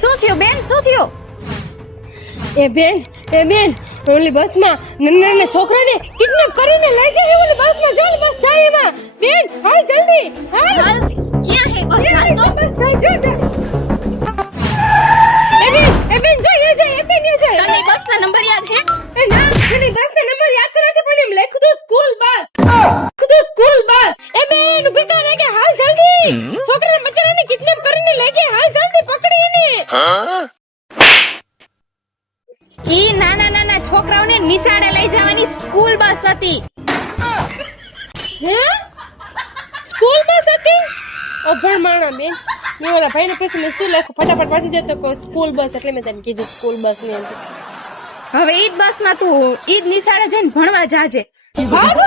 શું થયું બેન, શું થયું? એ બેન ઓલી બસમાં નાના છોકરાને કિડનેપ કરીને લઈ જાય ઓલી બસમાં. જો બસ જાય એમાં. બેન હાલ જલ્દી હાલ. ક્યાં હે બસ? હાલ તો. બસ જાય જો. એ બેન જો એ જાય એ બેન એ જાય. તને બસના નંબર યાદ હે? એ ના મને બસનો નંબર યાદ તો નથી પણ એમ લખ્યું તો સ્કૂલ બસ. School bus. એ બેન ઊભી કર કે હાલ જલ્દી. છોકરાને બચારાને કિડનેપ કરીને લઈ જાય. હાલ જલ્દી પકડી એને. ઈ નાના છોકરાઓને નિશાળે લઈ જવાની સ્કૂલ બસ હતી. હે સ્કૂલ બસ હતી? અભણ માણા બેન. મેં ઓલા ભાઈને પૂછ્યું મેં શું લખ્યું ફટાફટ વાંચી દે તો સ્કૂલ બસ એટલે મેં તને કીધું સ્કૂલ બસ ને એમ. હવે ઈ જ બસમાં તું ઈ જ નિશાળે જઈને ભણવા જાજે. ભાગો!